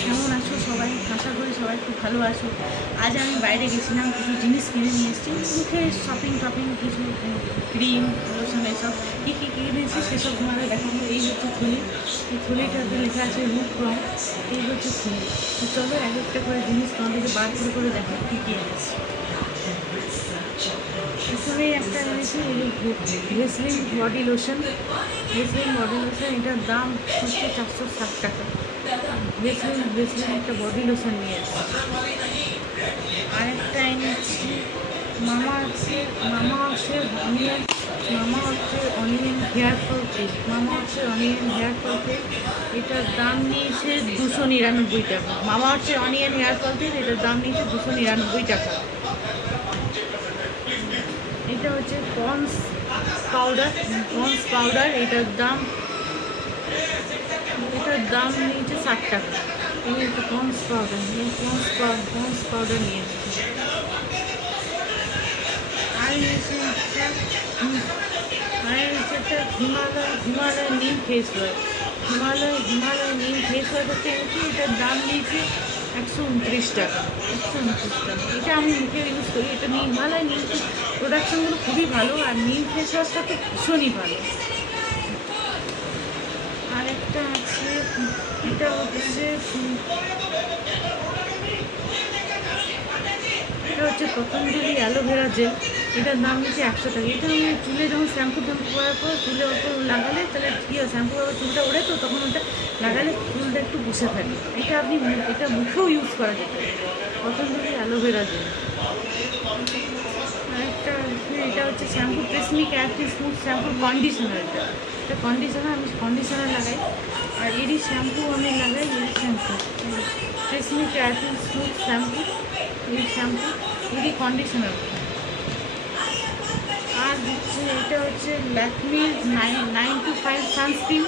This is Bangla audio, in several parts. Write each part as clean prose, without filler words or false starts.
কেমন আছো সবাই? আশা করি সবাই খুব ভালো আছো। আজ আমি বাইরে গেছিলাম, কিছু জিনিস কিনে নিয়ে এসেছি, মুখে শপিং কিছু ক্রিম লোশন এসব কী কী কিনেছি সেসব তোমাদের দেখাবো। এই হচ্ছে থলি, এই থলিটাতে লেখা আছে রূপ রং। এই হচ্ছে থলি। তো চলো এক একটা করে জিনিস তোমাদেরকে বার করে দেখো কী কী এনেছি। প্রথমে একটা এনেছি Vaseline body lotion. Vaseline body lotion, এটার দাম হচ্ছে 460 টাকা। ভেসলিন একটা বডি লোশন নিয়ে এসেছি। আরেকটা এনেছি মামা আর্থের অনিয়ন হেয়ার ফল তেল। মামা আর্থের অনিয়ন হেয়ার ফল তেল, এটার দাম নিয়েছে 299 টাকা। মামা আর্থের অনিয়ন হেয়ার ফল তেল, এটার দাম নিয়েছে 299 টাকা। এটা হচ্ছে পন্স পাউডার, এটার দাম নিয়েছে 60 টাকা। আমি একটা পন্স পাউডার নিয়ে এসেছি। আর নিয়েছি একটা হিমালয় নিম ফেস ওয়াশ। হিমালয় নিম ফেস ওয়াশ হচ্ছে এনেছি, এটার দাম নিয়েছে 129 টাকা। এটা আমি মুখে ইউজ করি। এটা হিমালয় নিম প্রোডাকশনগুলো খুবই ভালো, আর নিম ফেস ওয়াশটা তো ভীষণই ভালো। আরেকটা আছে, এটা হচ্ছে পতঞ্জলি অ্যালোভেরা জেল। এটার দাম নিচ্ছে 100 টাকা। এটা আমি চুলে যখন শ্যাম্পু করার পর চুলে ওপর লাগালে তাহলে কী হয়, শ্যাম্পু করার চুলটা ওড়ে, তো তখন ওটা লাগালে চুলটা একটু বসে থাকে। এটা মুখেও ইউজ করা যেতে পারে, পতঞ্জলি অ্যালোভেরা জেল। আরেকটা এটা হচ্ছে শ্যাম্পু ট্রেসমি ক্যারেক্টার স্মুথ শ্যাম্পুর কন্ডিশনার। এটা কন্ডিশনার, আমি কন্ডিশনার লাগাই। আর এরই শ্যাম্পু আমি লাগাই, ট্রেসমি ক্যারেক্টার স্মুথ শ্যাম্পু, এই শ্যাম্পু এরই কন্ডিশনার। আর এটা হচ্ছে ল্যাকমির 925 সানস্ক্রিন।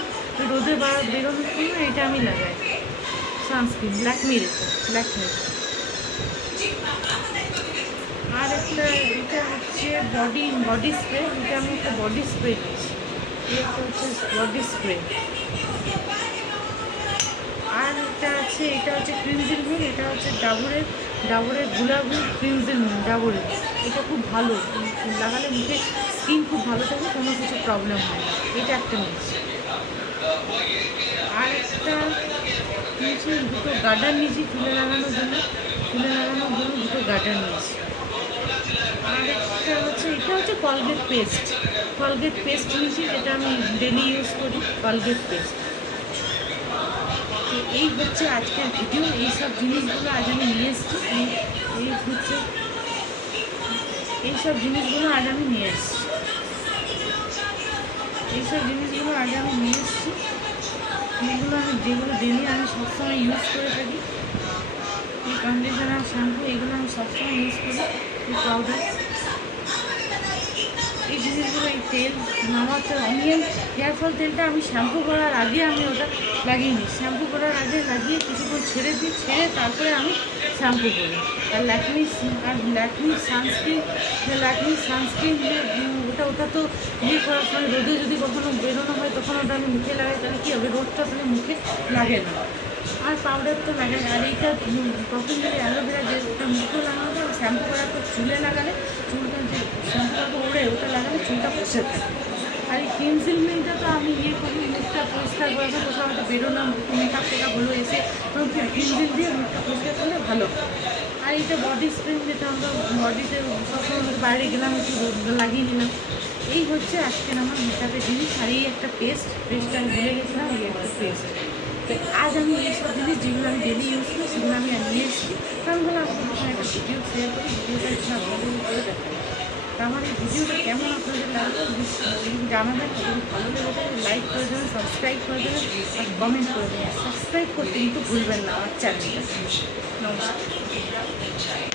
রোদে বেরোনোর জন্য এটা আমি লাগাই, সানস্ক্রিন ল্যাকমির। আর এটা হচ্ছে বডি স্প্রে। এটা আমি একটা বডি স্প্রে দিয়েছি। এটা হচ্ছে বডি স্প্রে। আর এটা হচ্ছে ক্রিনজিল মিল। এটা হচ্ছে ডাবরের গুলাবি ক্রিনজিল মিল ডাবরের। এটা খুব ভালো, লাগালে মুখে স্কিন খুব ভালো থাকে, কোনো কিছু প্রবলেম হয় না। এটা একটা নিয়েছি। আর একটা নিয়েছি দুটো গার্ডার নিয়েছি চুলে লাগানোর জন্য দুটো গার্ডার নিয়েছি। আর একটা হচ্ছে এটা হচ্ছে কলগেট পেস্ট নিয়েছি, যেটা আমি ডেলি ইউজ করি, কলগেট পেস্ট। তো এই হচ্ছে আজকের ভিডিও। এইসব জিনিসগুলো আজ আমি নিয়ে এসেছি। এইসব জিনিসগুলো আজ আমি নিয়ে এসেছি। যেগুলো ডেলি আমি সবসময় ইউজ করে থাকি। এই কন্ডিশনার, শ্যাম্পু, এগুলো আমি সবসময় ইউজ করি। এই পাউডার, এই জিনিসগুলো, এই তেল, মামাআর্থের অনিয়ন হেয়ার ফল তেলটা আমি শ্যাম্পু করার আগে আমি ওটা লাগিয়ে নিই। শ্যাম্পু করার আগে লাগিয়ে কিছুক্ষণ ছেড়ে তারপরে আমি শ্যাম্পু করি। আর ল্যাকমির সানস্ক্রিন ওটা তো করার সময় রোদে যদি কখনো বেরোনো হয় তখন ওটা আমি মুখে লাগাই, তাহলে কী হবে, রোদটা তাহলে মুখে লাগে না। আর পাউডার তো লাগাই। আর এইটা পতঞ্জলি অ্যালোভেরা জেল, ওটা মুখেও লাগানো যায়। শ্যাম্পু করার পর চুলে লাগালে চুলটা যে শ্যাম্পুটা ওড়ে, ওটা লাগালে চুলটা বসে থাকে। আর এই ক্রিনজিল মিলটা তো আমি করি, মুখটা পরিষ্কার করে কোথাও হয়তো বেরোনো মেকআপ হলো এসে, তখন ক্রিনজিল দিয়ে মুখটা পরিষ্কার করলে ভালো। আর এইটা বডি স্প্রে, যেটা আমরা বডিতে সবসময় বাইরে গেলাম একটু লাগিয়ে নিলাম। এই হচ্ছে আজকের আমার মেকআপের জিনিস। আর এই একটা পেস্টটা আমি ভুলে গেছিলাম, এই একটা পেস্ট। তো আজ আমি এইসব জিনিস যেগুলো আমি ডেলি ইউজ করি সেগুলো আমি নিয়ে এসেছি। কারণ হলো আপনাদের সঙ্গে একটা ভিডিও শেয়ার করি, ভিডিওটা একটু আপনাদের করে দেখাই। তো আমার এই ভিডিওটা কেমন আপনাদের লাগবে জানাবেন। যদি ভালো লেগে থাকে লাইক করে দেবেন, সাবস্ক্রাইব করে দেবেন, আর কমেন্ট করে দেবেন। সাবস্ক্রাইব করতে কিন্তু ভুলবেন না আমার চ্যানেলটা। নমস্কার।